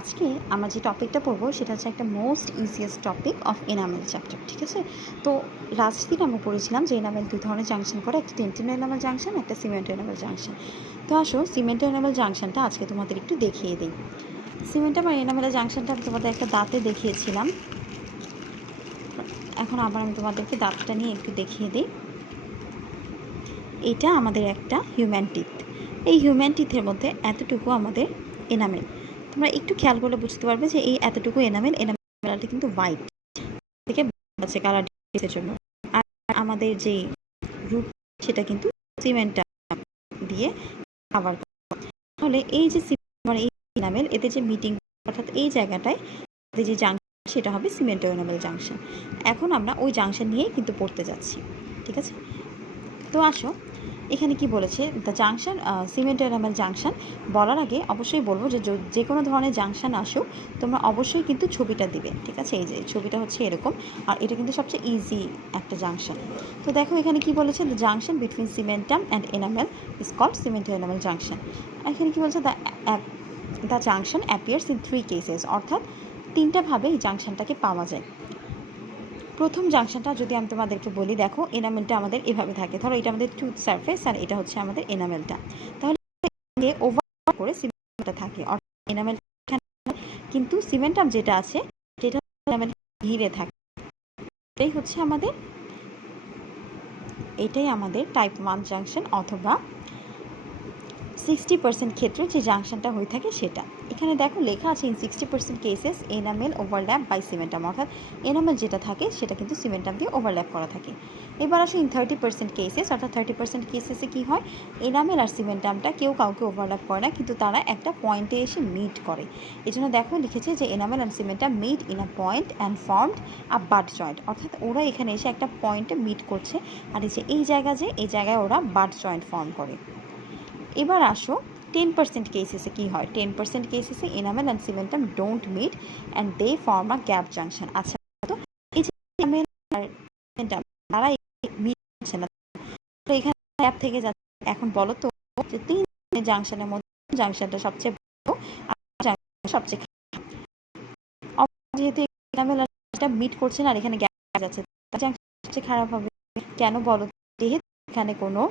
আজকে আমরা যে টপিকটা পড়বো সেটা হচ্ছে একটা most easiest topic of enamel chapter. ঠিক আছে, তো লাস্ট দিন আমরা পড়েছিলাম যে এনামেল দুই ধরনের জাংশন করে, একটা টেন্টিনো এনামেল জাংশন, একটা সিমেন্টো এনামেল জাংশন। তো আসো সিমেন্টো এনামেল জাংশনটা আজকে তোমাদের একটু দেখিয়ে দিই। সিমেন্টো বা এনামেল জাংশনটা আমি তোমাদের একটা দাঁতে দেখিয়েছিলাম, এখন আবার আমি তোমাদেরকে দাঁতটা নিয়ে একটু দেখিয়ে দিই। এটা আমাদের একটা হিউম্যান টিথ। এই হিউম্যান টিথের মধ্যে এতটুকু আমাদের এনামেল। তোমরা একটু খেয়াল করলে বুঝতে পারবে যে এই এতটুকু এনামেলটা কিন্তু হোয়াইট থেকে আছে কালার ডিফারেন্সের জন্য। আর আমাদের যে রুট সেটা কিন্তু সিমেন্টটা দিয়ে কভার করা। তাহলে এই যে এই এনামেল এতে যে মিটিং, অর্থাৎ এই জায়গাটায় যে জাংশন সেটা হবে সিমেন্টো এনামেল জাংশন। এখন আমরা ওই জাংশন নিয়েই কিন্তু পড়তে যাচ্ছি। ঠিক আছে, তো আসো এখানে কি বলেছে, দ্য জাংশন সিমেন্টো এনামেল জাংশন বলার আগে অবশ্যই বলবো যে যে কোনো ধরনের জাংশন আসুক তোমরা অবশ্যই কিন্তু ছবিটা দিবে। ঠিক আছে, এই যে ছবিটা হচ্ছে এরকম, আর এটা কিন্তু সবচেয়ে ইজি একটা জাংশন। তো দেখো এখানে কি বলেছে, the junction between cementum and enamel is called cemento enamel junction. এখানে কি বলছে, the junction appears in 3 cases, অর্থাৎ তিনটাভাবে এই জাংশনটাকে পাওয়া যায়। প্রথম জাংশনটা যদি আমি তোমাদেরকে বলি, দেখো এনামেলটা আমাদের এভাবে থাকে, ধরো এটা আমাদের টুথ সারফেস আর এটা হচ্ছে আমাদের এনামেলটা। তাহলে ওভার করে সিমেন্টটা থাকে, অর্থাৎ এনামেল, কিন্তু সিমেন্টাম যেটা আছে সেটা এনামেল ঘিরে থাকে। এটাই আমাদের টাইপ 1 জাংশন, অথবা 60% ক্ষেত্রে যে জাংশনটা হয়ে থাকে সেটা। এখানে দেখো লেখা আছে in 60% cases enamel overlap by cementum, অর্থাৎ এনামেল যেটা থাকে সেটা কিন্তু সিমেন্টাম দিয়ে ওভারল্যাপ করা থাকে। এবার আসো ইন 30% কেসেস, অর্থাৎ 30% কেসেসে কী হয়, এনামেল আর সিমেন্টামটা কেউ কাউকে ওভারল্যাপ করে না, কিন্তু তারা একটা পয়েন্টে এসে মিট করে। এই জন্য দেখো লিখেছে যে enamel and cementum meet in a point and formed a butt joint, অর্থাৎ ওরা এখানে এসে একটা পয়েন্টে মিট করছে, আর এই জায়গায় ওরা বাড জয়েন্ট ফর্ম করে। এবার আসো 10% কেসেসে কী হয়, 10% কেসেসে enamel and cementum don't meet and they form a gap junction. আচ্ছা, তো এই যে এনামেল আর সিমেন্টাম তারা মিট হচ্ছে না, তো এখানে গ্যাপ থেকে যাচ্ছে। এখন বলো তো যে 3 জাংশনের মধ্যে জাংশনটা সবচেয়ে বড় আর জাংশনটা সবচেয়ে খারাপ। যেহেতু এনামেল আর সিমেন্টাম মিট করছে না আর এখানে গ্যাপ যাচ্ছে, জাংশন সবচেয়ে খারাপ হবে। কেন বলো, যেহেতু এখানে কোনো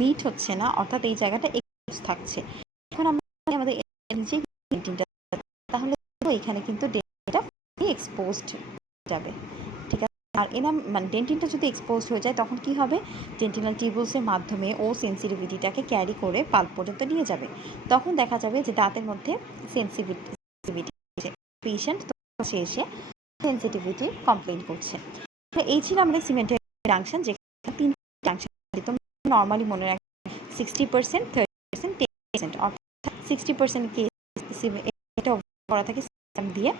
মিট হচ্ছে না, অর্থাৎ এই জায়গাটা এক্সপোজ থাকছে। এখন আমরা আমাদের নিচেই ডেন্টিনটা, তাহলে এখানে কিন্তু ডেন্টিনটা এক্সপোজড যাবে। ঠিক আছে, আর ডেন্টিনটা যদি এক্সপোজড হয়ে যায় তখন কি হবে, ডেন্টিনাল টিউবুলসের মাধ্যমে ও সেন্সিটিভিটিটাকে ক্যারি করে পাল্প পর্যন্ত নিয়ে যাবে। তখন দেখা যাবে যে দাঁতের মধ্যে সেন্সিটিভিটি পেশেন্ট এসে সেন্সিটিভিটি কমপ্লেন করছে। এই ছিল আমাদের সিমেন্টের জাংশন, যেখানে 3 জাংশন নর্মালি মনে রাখবে 60%, 30%, 10%, অর্থাৎ 60% কেস এটা করা থাকে সিস্টেম দিয়ে,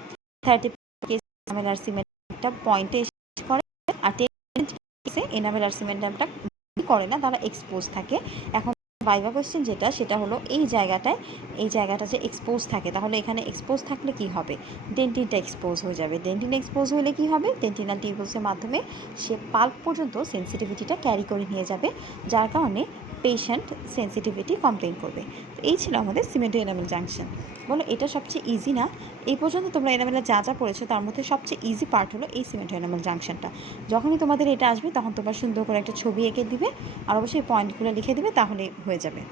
30% কেস এনামেল আর সিমেন্টটা পয়েন্টে এসে করে, আর 10% কেসে এনামেল আর সিমেন্টটা করে না, তারা এক্সপোজ থাকে। এখন ভাইভা কোশ্চেন সেটা হলো এই জায়গাটা যে এক্সপোজ থাকে, তাহলে এখানে এক্সপোজ থাকলে কি হবে, ডেন্টিনটা এক্সপোজ হয়ে যাবে। ডেন্টিন এক্সপোজ হলে কি হবে, ডেন্টিনাল টিউবুলসের মাধ্যমে সে পাল্প পর্যন্ত সেন্সিটিভিটিটা ক্যারি করে নিয়ে যাবে, যার কারণে পেশেন্ট সেন্সিটিভিটি কমপ্লেন করবে। তো এই ছিল আমাদের সিমেন্টো এনামেল জাংশন। বলো এটা সবচেয়ে ইজি না? এই পর্যন্ত তোমরা এনামেলে যা যা পড়েছো তার মধ্যে সবচেয়ে ইজি পার্ট হলো এই সিমেন্টো এনামেল জাংশনটা। যখনই তোমাদের এটা আসবে তখন তোমরা সুন্দর করে একটা ছবি এঁকে দিবে আর অবশ্যই পয়েন্টগুলো লিখে দিবে, তাহলে হয়ে যাবে।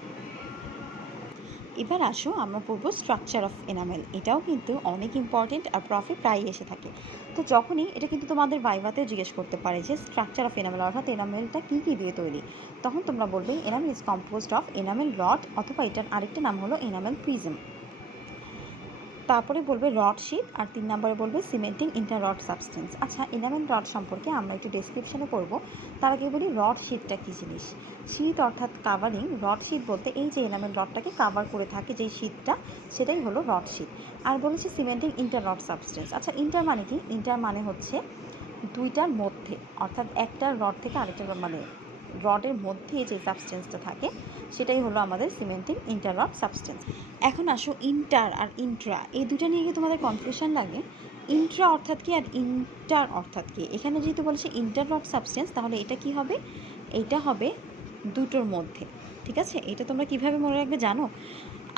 এবার আসো আমরা পড়বো স্ট্রাকচার অফ এনামেল। এটাও কিন্তু অনেক ইম্পর্টেন্ট আর প্রফে প্রায় এসে থাকে। তো যখনই এটা কিন্তু তোমাদের ভাইভাতেও জিজ্ঞেস করতে পারে যে স্ট্রাকচার অফ এনামেল, অর্থাৎ এনামেলটা কী কী দিয়ে তৈরি, তখন তোমরা বলবে enamel is composed of enamel rod, অথবা এটার আরেকটা নাম হলো এনামেল প্রিজম। তারপরে বলবে রড শিট, আর 3 নম্বরে বলবে সিমেন্টিং ইন্টার রড সাবস্টেন্স। আচ্ছা, এনামেল রড সম্পর্কে আমরা একটু ডেসক্রিপশনে পড়বো, তার আগে বলি রড শিটটা কী জিনিস। শীট অর্থাৎ কাভারিং, রড শিট বলতে এই যে এনামেল রডটাকে কাভার করে থাকে যেই শীটটা, সেটাই হলো রড শিট। আর বলেছি সিমেন্টিং ইন্টার রড সাবস্টেন্স। আচ্ছা, ইন্টার মানে কি? ইন্টার মানে হচ্ছে দুইটার মধ্যে, অর্থাৎ একটা রড থেকে আরেকটা মানে রডের মধ্যে যে সাবস্টেন্সটা থাকে সেটাই হলো আমাদের সিমেন্টিং ইন্টার রড সাবস্টেন্স। এখন আসো ইন্টার আর ইন্ট্রা, এই দুটো নিয়ে কি তোমাদের কনফিউশন লাগে? ইন্ট্রা অর্থাৎ কি আর ইন্টার অর্থাৎ কি? এখানে যেহেতু বলছে ইন্টার রড সাবস্টেন্স, তাহলে এটা কি হবে, এইটা হবে দুটোর মধ্যে। ঠিক আছে, এটা তোমরা কিভাবে মনে রাখবে জানো?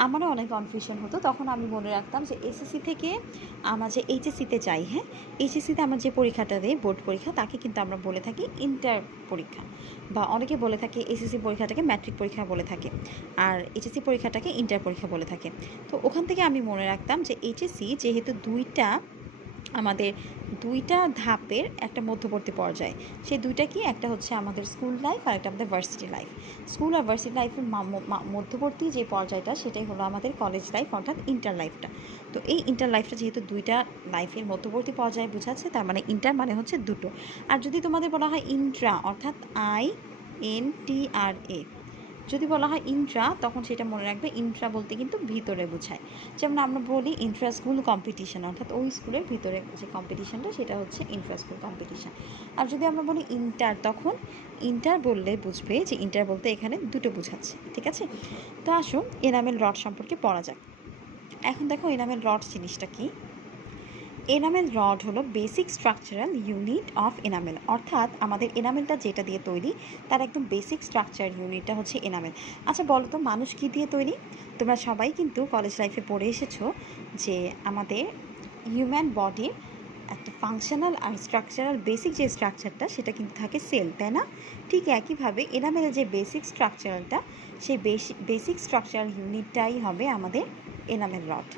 আমারও অনেক কনফিউশন হতো। তখন আমি মনে রাখতাম যে এসএসসি থেকে আমরা যে এইচএসসিতে যাই, হ্যাঁ, এইচএসসিতে আমরা যে পরীক্ষাটা দিই বোর্ড পরীক্ষা, তাকে কিন্তু আমরা বলে থাকি ইন্টার পরীক্ষা, বা অনেকে বলে থাকে এসএসসি পরীক্ষাটাকে ম্যাট্রিক পরীক্ষা বলে থাকে, আর এইচএসসি পরীক্ষাটাকে ইন্টার পরীক্ষা বলে থাকে। তো ওখান থেকে আমি মনে রাখতাম যে এইচএসসি যেহেতু আমাদের দুইটা ধাপের একটা মধ্যবর্তী পর্যায়, সেই দুইটা কি, একটা হচ্ছে আমাদের স্কুল লাইফ আর একটা আমাদের ভার্সিটি লাইফ। স্কুল আর ভার্সিটি লাইফের মধ্যবর্তী যে পর্যায়টা সেটাই হলো আমাদের কলেজ লাইফ, অর্থাৎ ইন্টার লাইফটা। তো এই ইন্টার লাইফটা যেহেতু দুইটা লাইফের মধ্যবর্তী পর্যায়ে বোঝাচ্ছে, তার মানে ইন্টার মানে হচ্ছে দুটো। আর যদি তোমাদের বলা হয় ইন্ট্রা, অর্থাৎ INTRA, যদি বলা হয় ইন্ট্রা, তখন সেটা মনে রাখবে ইন্ট্রা বলতে কিন্তু ভিতরে বোঝায়। যেমন আমরা বলি ইন্ট্রা স্কুল কম্পিটিশন, অর্থাৎ ওই স্কুলের ভিতরে যে কম্পিটিশনটা সেটা হচ্ছে ইন্ট্রা স্কুল কম্পিটিশন। আর যদি আমরা বলি ইন্টার, তখন ইন্টার বললে বুঝবে যে ইন্টার বলতে এখানে দুটো বোঝাচ্ছে, ঠিক আছে। তো আসুন এনামেল রড সম্পর্কে পড়া যাক। এখন দেখো এনামেল রড জিনিসটা কি। এনামেল রড হলো basic structural unit of enamel, অর্থাৎ আমাদের এনামেলটা যেটা দিয়ে তৈরি তার একদম বেসিক স্ট্রাকচার ইউনিটটা হচ্ছে এনামেল। আচ্ছা বলো তো, মানুষ কী দিয়ে তৈরি? তোমরা সবাই কিন্তু কলেজ লাইফে পড়ে এসেছো যে আমাদের হিউম্যান বডির একটা ফাংশনাল আর স্ট্রাকচারাল বেসিক যে স্ট্রাকচারটা সেটা কিন্তু থাকে সেল, তাই না? ঠিক একইভাবে এনামেলের যে বেসিক স্ট্রাকচারালটা, সেই বেসিক স্ট্রাকচারাল ইউনিটটাই হবে আমাদের এনামেল রড।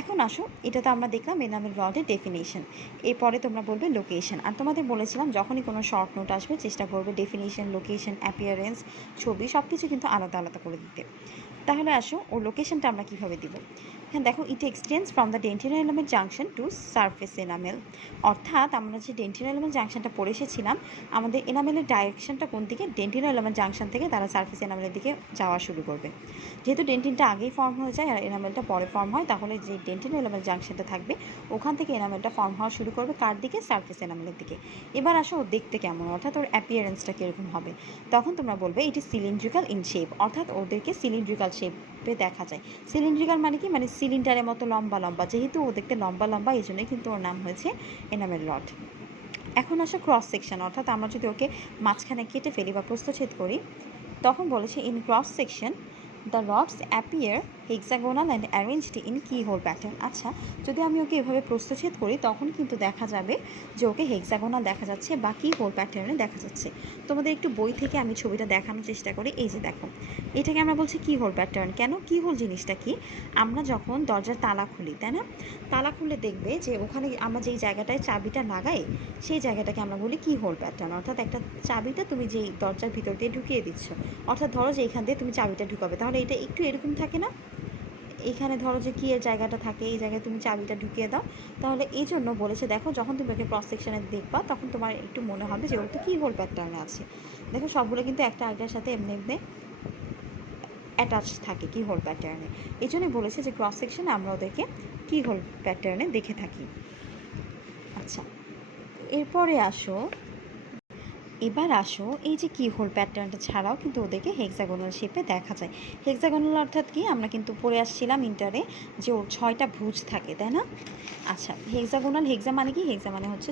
এখন আসো, এটা তো আমরা দেখলাম এনামেল রডের ডেফিনেশন। এরপরে তোমরা বলবে লোকেশন। আর তোমাদের বলেছিলাম যখনই কোনো শর্ট নোট আসবে চেষ্টা করবে ডেফিনেশন, লোকেশন, অ্যাপিয়ারেন্স, ছবি সব কিছু কিন্তু আলাদা আলাদা করে দিতে। তাহলে আসো ওর লোকেশনটা আমরা কীভাবে দিব। হ্যাঁ দেখো, it extends from the dentin এলিমেন্ট জাংশন টু সারফেস এনামেল, অর্থাৎ আমরা যে ডেন্টিন এলিমেন্ট জাংশনটা পড়ে এসেছিলাম, আমাদের এনামেলের ডাইরেকশনটা কোন দিকে, ডেন্টিন এলিমেন্ট জাংশন থেকে তারা সারফেস এনামেলের দিকে যাওয়া শুরু করবে। যেহেতু ডেন্টিনটা আগেই ফর্ম হয়ে যায় আর এনামেলটা পরে ফর্ম হয়, তাহলে যে ডেন্টিন এনামেল জাংশনটা থাকবে ওখান থেকে এনামেলটা ফর্ম হওয়া শুরু করবে কার দিকে, সারফেস এনামেলের দিকে। এবার আসো ও দেখতে কেমন, অর্থাৎ ওর অ্যাপিয়ারেন্সটা কীরকম হবে। তখন তোমরা বলবে it is cylindrical in shape, অর্থাৎ ওদেরকে সিলিন্ড্রিক্যাল শেপে দেখা যায়। সিলিন্ড্রিক্যাল মানে কি, মানে সিলিন্ডারের মতো লম্বা লম্বা, যেহেতু ও দেখতে লম্বা লম্বা এই জন্যই কিন্তু ওর নাম হয়েছে এনামেল রড। এখন আসো ক্রস সেকশন, অর্থাৎ আমরা যদি ওকে মাঝখানে কেটে ফেলি বা প্রস্থচ্ছেদ করি, তখন বলেছে in cross section the roads appear hexagonal and arranged in কি হোল প্যাটার্ন। আচ্ছা, যদি আমি ওকে এভাবে প্রস্থচ্ছেদ করি তখন কিন্তু দেখা যাবে যে ওকে হেক্সাগোনাল দেখা যাচ্ছে বা কি হোল প্যাটার্নে দেখা যাচ্ছে। তোমাদের একটু বই থেকে আমি ছবিটা দেখানোর চেষ্টা করি। এই যে দেখো, এটাকে আমরা বলছি কি হোল প্যাটার্ন। কেন কি হোল জিনিসটা কি? আমরা যখন দরজার তালা খুলি, তাই না, তালা খুলে দেখবে যে ওখানে আমরা যেই জায়গাটায় চাবিটা লাগাই সেই জায়গাটাকে আমরা বলি কি হোল প্যাটার্ন, অর্থাৎ একটা চাবিটা তুমি যেই দরজার ভিতর দিয়ে ঢুকিয়ে দিচ্ছ, অর্থাৎ ধরো যে এইখান দিয়ে তুমি চাবিটা ঢুকাবে, তাহলে এটা একটু এরকম থাকে না, এখানে ধরো যে কি এর জায়গাটা থাকে, এই জায়গায় তুমি চাবিটা ঢুকিয়ে দাও। তাহলে এই জন্য বলেছে, দেখো যখন তুমি ওকে ক্রস সেকশনে দেখবা তখন তোমার একটু মনে হবে যে ও তো কি হোল প্যাটার্নে আছে। দেখো সবগুলো কিন্তু একটা আরেকটার সাথে এমনি এমনি অ্যাটাচ থাকে কি হোল প্যাটার্নে। এই জন্যই বলেছে যে ক্রস সেকশনে আমরা ওদেরকে কি হোল প্যাটার্নে দেখে থাকি। আচ্ছা, এরপরে আসো, এবার আসো এই যে কি হোল প্যাটার্নটা ছাড়াও কিন্তু ওদেরকে হেক্সাগোনাল শেপে দেখা যায়। হেক্সাগোনাল অর্থাৎ কি, আমরা কিন্তু পড়ে আসছিলাম ইন্টারে যে ওর 6টা ভুজ থাকে, তাই না? আচ্ছা, হেক্সাগোনাল, হেক্সা মানে কি, হেক্সা মানে হচ্ছে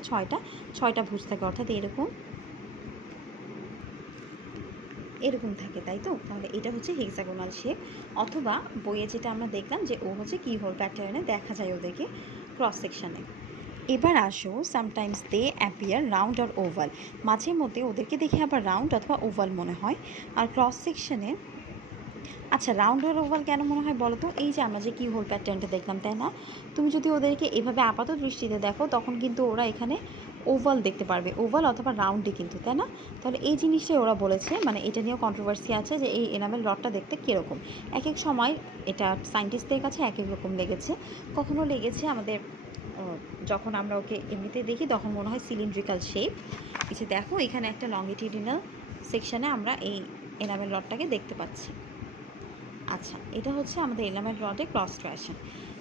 6টা ভুজ থাকে, অর্থাৎ এরকম এরকম থাকে, তাই তো? তাহলে এটা হচ্ছে হেক্সাগোনাল শেপ। অথবা বইয়ে যেটা আমরা দেখলাম যে ও হচ্ছে কি হোল প্যাটার্নে দেখা যায় ওদেরকে ক্রস সেকশনে। এবার আসো, সামটাইমস দে অ্যাপিয়ার রাউন্ড আর ওভাল, মাঝে মধ্যে ওদেরকে দেখে আবার রাউন্ড অথবা ওভাল মনে হয়। আর ক্রস সেকশনে, আচ্ছা রাউন্ড আর ওভাল কেন মনে হয় বলো তো? এই যে আমরা যে কি হোল প্যাটার্নটা দেখলাম, তাই না, তুমি যদি ওদেরকে এভাবে আপাত দৃষ্টিতে দেখো তখন কিন্তু ওরা এখানে ওভাল দেখতে পারবে, ওভাল অথবা রাউন্ডে কিন্তু, তাই না? তাহলে এই জিনিসটাই ওরা বলেছে, মানে এটা নিয়েও কন্ট্রোভার্সি আছে যে এই এনামেল রডটা দেখতে কীরকম। এক এক সময় এটা সায়েন্টিস্টদের কাছে এক এক রকম লেগেছে। কখনো লেগেছে আমাদের যখন আমরা ওকে এমনিতে দেখি তখন মনে হয় সিলিন্ড্রিক্যাল শেপ। এই যে দেখো এখানে একটা লংগিটিউডিনাল সেকশানে আমরা এই এনামেল রডটাকে দেখতে পাচ্ছি। আচ্ছা, এটা হচ্ছে আমাদের এনামেল রডে ক্রস সেকশন।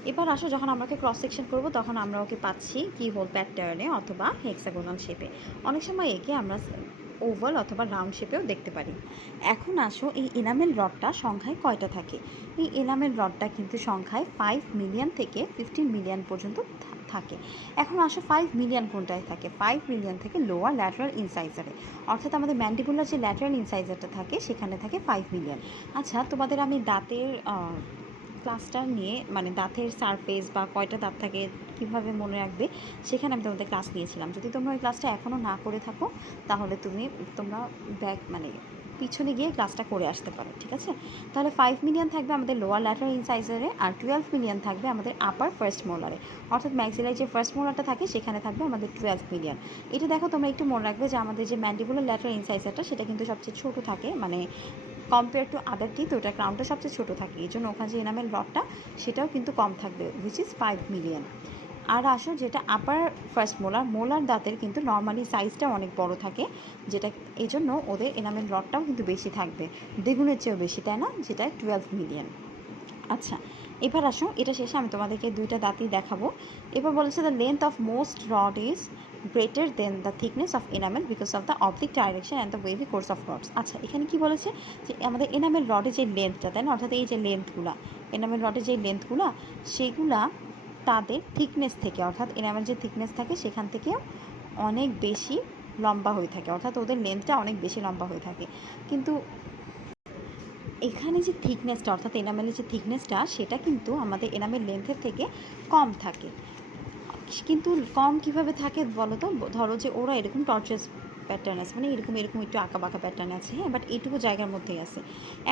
এবার আসো, যখন আমরা ওকে ক্রস সেকশন করবো তখন আমরা ওকে পাচ্ছি কি হোল প্যাটার্নে অথবা হেক্সাগোনাল শেপে। অনেক সময় একে আমরা ওভাল অথবা রাউন্ড শেপেও দেখতে পারি। এখন আসো, এই এনামেল রডটা সংখ্যায় কয়টা থাকে? এই এনামেল রডটা কিন্তু সংখ্যায় 5 মিলিয়ন থেকে 15 মিলিয়ন পর্যন্ত থাকে। এখন আসো 5 মিলিয়ন কোনটায় থাকে? 5 মিলিয়ন থেকে লোয়ার ল্যাটারাল ইনসাইজারে, অর্থাৎ আমাদের ম্যান্ডিবুলার যে ল্যাটারাল ইনসাইজারটা থাকে সেখানে থাকে 5 মিলিয়ন। আচ্ছা, তোমাদের আমি দাঁতের ক্লাসটা নিয়ে মানে দাঁতের সারফেস বা কয়টা দাঁত থাকে কীভাবে মনে রাখবে সেখানে আমি তোমাদের ক্লাস নিয়েছিলাম। যদি তোমরা ওই ক্লাসটা এখনও না করে থাকো তাহলে তোমরা মানে পিছনে গিয়ে ক্লাসটা করে আসতে পারো, ঠিক আছে? তাহলে 5 মিলিয়ন থাকবে আমাদের লোয়ার ল্যাটারাল ইনসাইজারে, আর 12 মিলিয়ন থাকবে আমাদের আপার ফার্স্ট মোলারে। অর্থাৎ ম্যাক্সিলার যে ফার্স্ট মোলারটা থাকে সেখানে থাকবে আমাদের 12 মিলিয়ন। এটা দেখো তোমরা একটু মনে রাখবে যে আমাদের যে ম্যান্ডিবুলার ল্যাটারাল ইনসাইজারটা সেটা কিন্তু সবচেয়ে ছোটো থাকে, মানে কম্পেয়ার টু আদার টিথ ওটার ক্রাউনটা সবচেয়ে ছোটো থাকে, এই জন্য ওখানে যে এনামেল রডটা সেটাও কিন্তু কম থাকবে, হুইচ ইজ 5 মিলিয়ন। আর আসো যেটা আপার ফার্স্ট মোলার দাঁতের কিন্তু নর্মালি সাইজটা অনেক বড় থাকে, যেটা এই জন্য ওদের এনামেল রডটাও কিন্তু বেশি থাকবে, দ্বিগুণের চেয়েও বেশি, তাই না? যেটা 12 মিলিয়ন। আচ্ছা, এবার আসো এটা শেষে আমি তোমাদেরকে দুইটা দাঁতই দেখাবো। এবার বলেছে the length of most rod is greater than the thickness of enamel because of the oblique direction and the wavy course of roads. আচ্ছা, এখানে কি বলেছে যে আমাদের এনামেল রডের যে লেন্থটা, তাই না, অর্থাৎ এই যে লেন্থগুলা, এনামেল রডের যে লেন্থগুলা সেগুলা তাদের থিকনেস থেকে, অর্থাৎ এনামেল যে থিকনেস থাকে সেখান থেকেও অনেক বেশি লম্বা হয়ে থাকে, অর্থাৎ ওদের লেন্থটা অনেক বেশি লম্বা হয়ে থাকে। কিন্তু এখানে যে থিকনেসটা, অর্থাৎ এনামেলের যে থিকনেসটা সেটা কিন্তু আমাদের এনামেল লেন্থের থেকে কম থাকে। কিন্তু কম কিভাবে থাকে বলো তো? ধরো যে ওরা এরকম টর্চাস প্যাটার্ন আছে, মানে এরকম একটু আঁকা বাঁকা প্যাটার্ন আছে, হ্যাঁ, বাট এইটুকু জায়গার মধ্যেই আছে।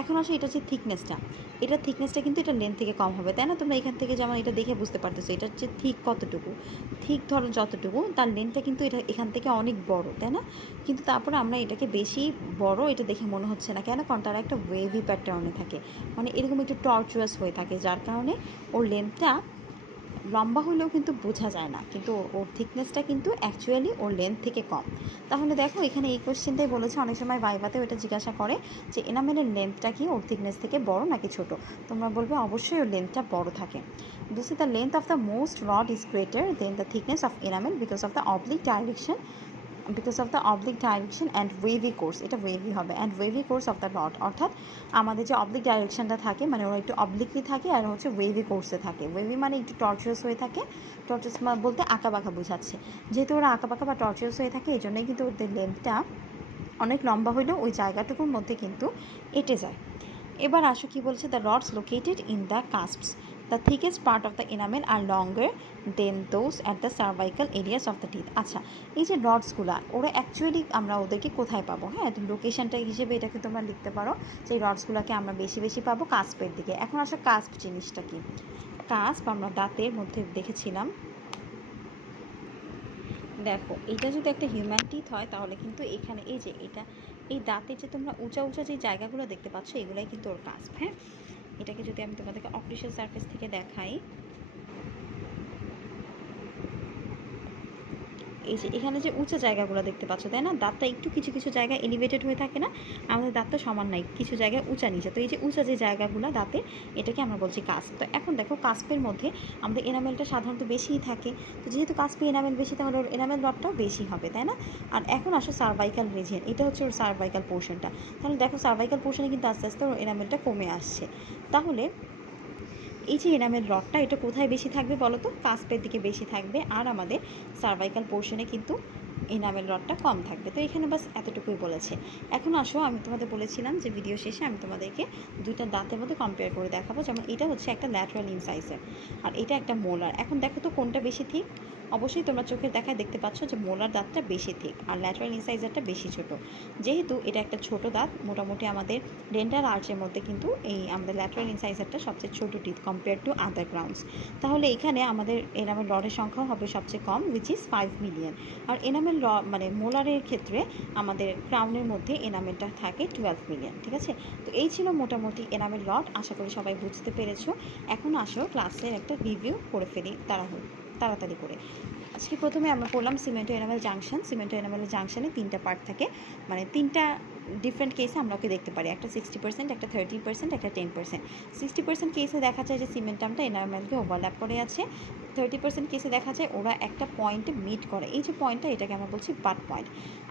এখন আসে এটা যে থিকনেসটা কিন্তু এটা লেন্থ থেকে কম হবে, তাই না? তোমরা এখান থেকে যেমন এটা দেখে বুঝতে পারতেছো এটা হচ্ছে থিক কতটুকু, থিক ধরো যতটুকু তার লেন্থটা কিন্তু এটা এখান থেকে অনেক বড়, তাই না? কিন্তু তারপরে আমরা এটাকে বেশি বড় এটা দেখে মনে হচ্ছে না, কেন? কারণ তারা একটা ওয়েভি প্যাটার্নে থাকে, মানে এরকম একটু টর্চুয়াস হয়ে থাকে, যার কারণে ওর লেন্থটা লম্বা হলেও কিন্তু বোঝা যায় না, কিন্তু ওর থিকনেসটা কিন্তু অ্যাকচুয়ালি ওর লেন্থ থেকে কম। তাহলে দেখো এখানে এই কোশ্চেনটাই বলেছে, অনেক সময় ভাইভাতেও এটা জিজ্ঞাসা করে যে এনামেলের লেন্থটা কি ওর থিকনেস থেকে বড় নাকি ছোট? তোমরা বলবে অবশ্যই ওর লেন্থটা বড় থাকে। This is the length of the most rod is greater than the thickness of enamel because of the oblique direction and wavy course, এটা ওয়েভি হবে, and wavy course of the rod, অর্থাৎ আমাদের যে অবলিক ডাইরেকশনটা থাকে মানে ওরা একটু অবলিকলি থাকে, আর হচ্ছে ওয়েভি কোর্সে থাকে। ওয়েভি মানে একটু টর্চারাস হয়ে থাকে, টর্চারাস বলতে আঁকা বাঁকা বোঝাচ্ছে, যেহেতু ওরা আঁকা বাঁকা বা টর্চারাস হয়ে থাকে এই জন্যই কিন্তু ওদের লেন্থটা অনেক লম্বা হলেও ওই জায়গাটুকুর মধ্যে কিন্তু এঁটে যায়। এবার আসো কি বলছে, the rods located in the cusps, the thickest part of the enamel are longer than those at the cervical areas of the teeth. আচ্ছা, এই যে রডসগুলা ওরা অ্যাকচুয়ালি আমরা ওদেরকে কোথায় পাবো? হ্যাঁ, লোকেশনটা হিসেবে এটাকে তোমরা লিখতে পারো যে এই রডসগুলোকে আমরা বেশি পাবো কাস্পের দিকে। এখন আসো কাস্প জিনিসটা কি? কাস্প আমরা দাঁতের মধ্যে দেখেছিলাম, দেখো এটা যদি একটা হিউম্যান টিথ হয় তাহলে কিন্তু এখানে এই যে এই দাঁতের যে তোমরা উঁচা যে জায়গাগুলো দেখতে পাচ্ছ এগুলাই কিন্তু ওর কাস্প। হ্যাঁ, এটাকে যদি আমি তোমাদেরকে অক্লুশাল সারফেস থেকে দেখাই, এই যে এখানে যে উঁচু জায়গাগুলো দেখতে পাচ্ছ, তাই না? দাঁতটা একটু কিছু জায়গায় এলিভেটেড হয়ে থাকে না, আমাদের দাঁতটা সমান নাই, কিছু জায়গায় উঁচা নিচে, তো এই যে উঁচা যে জায়গাগুলো দাঁতে এটাকে আমরা বলছি কাস্প। তো এখন দেখো কাস্পের মধ্যে আমাদের এনামেলটা সাধারণত বেশিই থাকে, তো যেহেতু কাস্পে এনামেল বেশি তাহলে ওর এনামেল রডটাও বেশি হবে, তাই না? আর এখন আসো সার্ভাইকাল রিজিয়ন, এটা হচ্ছে ওর সার্ভাইকাল পোর্শনটা। তাহলে দেখো সার্ভাইকাল পোর্শনে কিন্তু আস্তে আস্তে ওর এনামেলটা কমে আসছে। তাহলে এই যে এনামেল রডটা এটা কোথায় বেশি থাকবে বলো তো? কাস্পের দিকে বেশি থাকবে, আর আমাদের সার্ভাইকাল পোর্শনে কিন্তু এনামেল রডটা কম থাকবে। তো এখানে বাস এতটুকুই বলেছে। এখন আসো আমি তোমাদের বলেছিলাম যে ভিডিও শেষে আমি তোমাদেরকে দুইটা দাঁতের মধ্যে কম্পেয়ার করে দেখাবো, যেমন এটা হচ্ছে একটা ল্যাটারাল ইনসাইজার আর এটা একটা মোলার। এখন দেখো তো কোনটা বেশি ঠিক? অবশ্যই তোমরা চোখের দেখায় দেখতে পাচ্ছ যে মোলার দাঁতটা বেশি ঠিক আর ল্যাটারাল ইনসাইজারটা বেশি ছোট। যেহেতু এটা একটা ছোট দাঁত, মোটামুটি আমাদের ডেন্টাল আর্চের মধ্যে কিন্তু এই আমাদের ল্যাটারাল ইনসাইজারটা সবচেয়ে ছোট teeth compare to other crowns. তাহলে এখানে আমাদের এনামেল রডের সংখ্যাও হবে সবচেয়ে কম, উইচ ইজ 5 মিলিয়ন। আর এনামেল মানে মোলারের ক্ষেত্রে আমাদের ক্রাউনের মধ্যে এনামেলটা থাকে 12 মিলিয়ন। ঠিক আছে, তো এই ছিল মোটামুটি এনামেল রড। আশা করি সবাই বুঝতে পেরেছো। এখন আসো ক্লাসের একটা রিভিউ করে ফেলি তাড়াতাড়ি করে। আজকে প্রথমে আমরা পড়লাম সিমেন্টো এনামেল জাংশন। সিমেন্টো এনামেলের জাংশনে 3টা পার্ট থাকে, মানে 3টা ডিফারেন্ট কেসে আমরা ওকে দেখতে পারি, একটা 60%, একটা 30%, একটা 10%। 60% কেসে দেখা যায় যে সিমেন্টামটা এনামেলকে ওভারল্যাপ করে আছে, 30% কেসে দেখা যায় ওরা একটা পয়েন্টে মিট করে, এই যে পয়েন্টটা এটাকে আমরা বলছি বাট পয়েন্ট।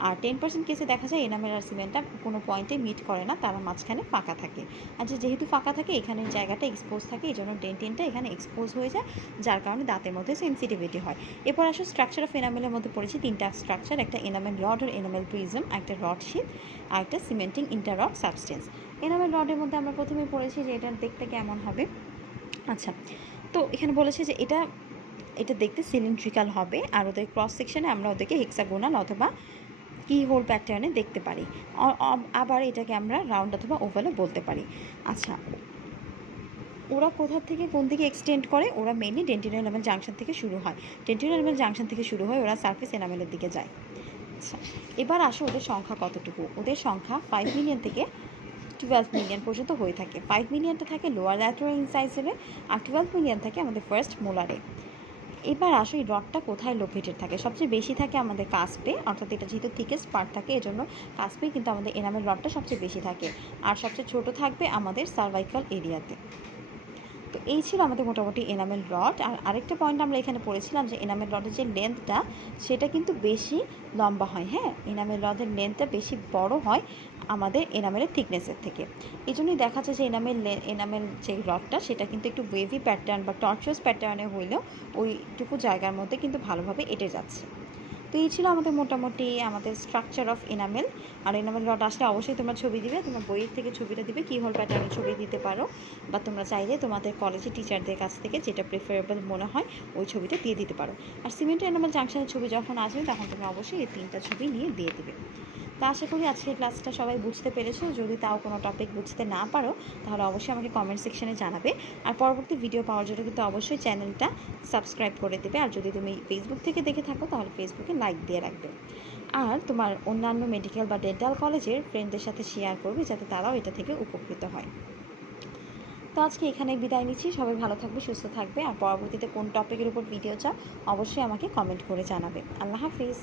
আর 10% কেসে দেখা যায় এনামেল আর সিমেন্টটা কোনো পয়েন্টে মিট করে না, তারা মাঝখানে ফাঁকা থাকে। আর যেহেতু ফাঁকা থাকে এখানের জায়গাটা এক্সপোজ থাকে, এই জন্য ডেন্টিনটা এখানে এক্সপোজ হয়ে যায়, যার কারণে দাঁতের মধ্যে সেন্সিটিভিটি হয়। এরপর আসলে স্ট্রাকচার অফ এনামেলের মধ্যে পড়েছি 3টা স্ট্রাকচার, একটা এনামেল রড আর এনামেল প্রিজম, একটা রড শীট আর একটা সিমেন্টিং ইন্টাররড সাবস্টেন্স। এনামেল রডের মধ্যে আমরা প্রথমে পড়েছি যে এটা দেখতে কেমন হবে। আচ্ছা, তো এখানে বলেছে যে এটা এটা দেখতে সিলিন্ড্রিক্যাল হবে, আর ওদের ক্রস সেকশনে আমরা ওদেরকে হেক্সাগোনাল অথবা কি হোল প্যাটার্নে দেখতে পারি। আবার এটাকে আমরা রাউন্ড অথবা ওভালও বলতে পারি। আচ্ছা, ওরা কোথা থেকে কোন দিকে এক্সটেন্ড করে? ওরা মেইনলি ডেন্টিনো এনামেল জাংশন থেকে শুরু হয়। ডেন্টিনো এনামেল জাংশন থেকে শুরু হয়, ওরা সারফেস এনামেলের দিকে যায়। আচ্ছা, এবার আসো ওদের সংখ্যা কতটুকু। ওদের সংখ্যা 5 মিলিয়ন থেকে 12 মিলিয়ন পর্যন্ত হয়ে থাকে। 5 মিলিয়নটা থাকে লোয়ার ল্যাটেরাল ইনসাইসিসে, আর 12 মিলিয়ন থাকে আমাদের ফার্স্ট মোলারে। এবার আসো এই রডটা কোথায় লোকেটেড থাকে? সবচেয়ে বেশি থাকে আমাদের কাস্পে, অর্থাৎ এটা যেহেতু থিকেস্ট পার্ট থাকে এজন্য কাস্পেই কিন্তু আমাদের এনামেল রডটা সবচেয়ে বেশি থাকে, আর সবচেয়ে ছোট থাকবে আমাদের সার্ভাইকাল এরিয়াতে। তো এই ছিল আমাদের মোটামুটি এনামেল রড। আর আরেকটা পয়েন্ট আমরা এখানে পড়েছিলাম যে এনামেল রডের যে লেন্থটা সেটা কিন্তু বেশি লম্বা হয়। হ্যাঁ, এনামেল রডের লেন্থটা বেশি বড় হয় আমাদের এনামেলের থিকনেসের থেকে। এই জন্যই দেখা যায় যে এনামেল যে রডটা সেটা কিন্তু একটু ওয়েভি প্যাটার্ন বা টর্চুয়াস প্যাটার্নে হইলেও ওইটুকু জায়গার মধ্যে কিন্তু ভালোভাবে এঁটে যাচ্ছে। তো এই ছিল আমাদের মোটামুটি আমাদের স্ট্রাকচার অফ এনামেল। আর এনামেল রড আসলে অবশ্যই তোমরা ছবি দিবে, তোমার বইয়ের থেকে ছবিটা দিবে, কি হোল প্যাটার্নের ছবি দিতে পারো, বা তোমরা চাইলে তোমাদের কলেজের টিচারদের কাছ থেকে যেটা প্রেফারেবল মনে হয় ওই ছবিটা দিয়ে দিতে পারো। আর সিমেন্ট এনামেল জাংশনের ছবি যখন আসবে তখন তোমরা অবশ্যই এই 3টা ছবি নিয়ে দিয়ে দিবে। তা আশা করি আজকের ক্লাসটা সবাই বুঝতে পেরেছো। যদি তাও কোনো টপিক বুঝতে না পারো তাহলে অবশ্যই আমাকে কমেন্ট সেকশনে জানাবে। আর পরবর্তী ভিডিও পাওয়ার জন্য কিন্তু অবশ্যই চ্যানেলটা সাবস্ক্রাইব করে দেবে। আর যদি তুমি ফেসবুক থেকে দেখে থাকো তাহলে ফেসবুকে লাইক দিয়ে রাখবে। আর তোমার অন্যান্য মেডিকেল বা ডেন্টাল কলেজের ফ্রেন্ডদের সাথে শেয়ার করবে যাতে তারাও এটা থেকে উপকৃত হয়। তো আজকে এখানেই বিদায় নিচ্ছি। সবাই ভালো থাকবে, সুস্থ থাকবে। আর পরবর্তীতে কোন টপিকের উপর ভিডিও চাও অবশ্যই আমাকে কমেন্ট করে জানাবে। আল্লাহ হাফিজ।